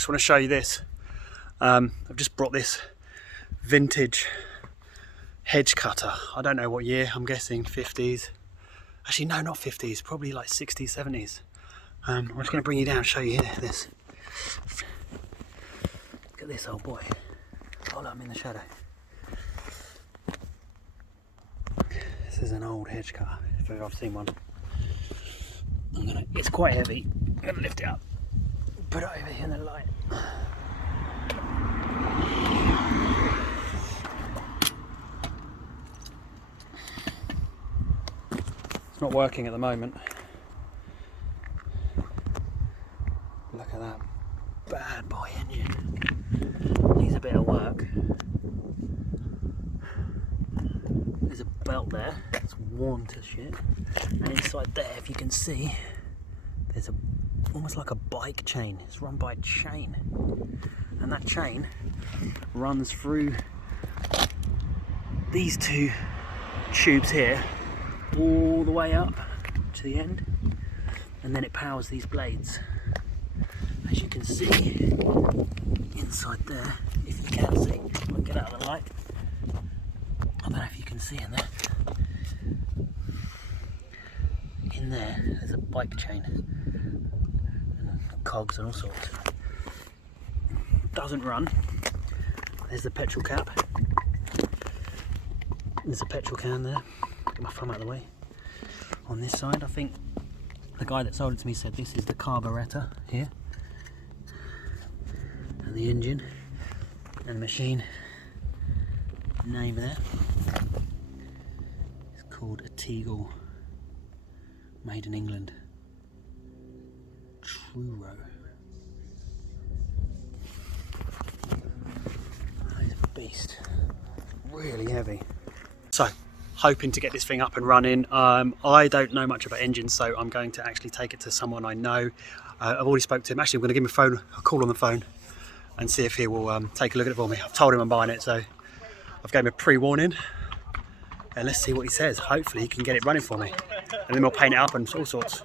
just want to show you this. I've just brought this vintage hedge cutter. I don't know what year, I'm guessing 50s. Actually, no, not 50s, probably like 60s, 70s. I'm just going to bring you down and show you this. Look at this old boy. Oh, look, I'm in the shadow. This is an old hedge cutter, if I've seen one. It's quite heavy. I'm going to lift it up, put it over here in the light. It's not working at the moment. Look at that bad boy engine. Needs a bit of work. There's a belt there, it's worn to shit. And inside there, if you can see, there's almost like a bike chain. It's run by a chain. And that chain runs through these two tubes here, all the way up to the end. And then it powers these blades. As you can see, inside there, if you can see, I can get out of the light. I don't know if you can see in there. In there's a bike chain, and cogs and all sorts. Doesn't run. There's the petrol cap. There's a petrol can there. Get my thumb out of the way. On this side, I think the guy that sold it to me said this is the carburettor here. And the engine and the machine name there. It's called a Teagle, made in England. Truro. It's a beast. Really heavy. So, hoping to get this thing up and running. I don't know much about engines, so I'm going to actually take it to someone I know. I've already spoke to him. Actually, I'm going to give him a call on the phone and see if he will take a look at it for me. I've told him I'm buying it, so I've gave him a pre-warning. And let's see what he says. Hopefully he can get it running for me. And then we'll paint it up and all sorts.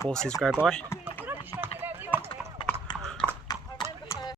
Horses go by.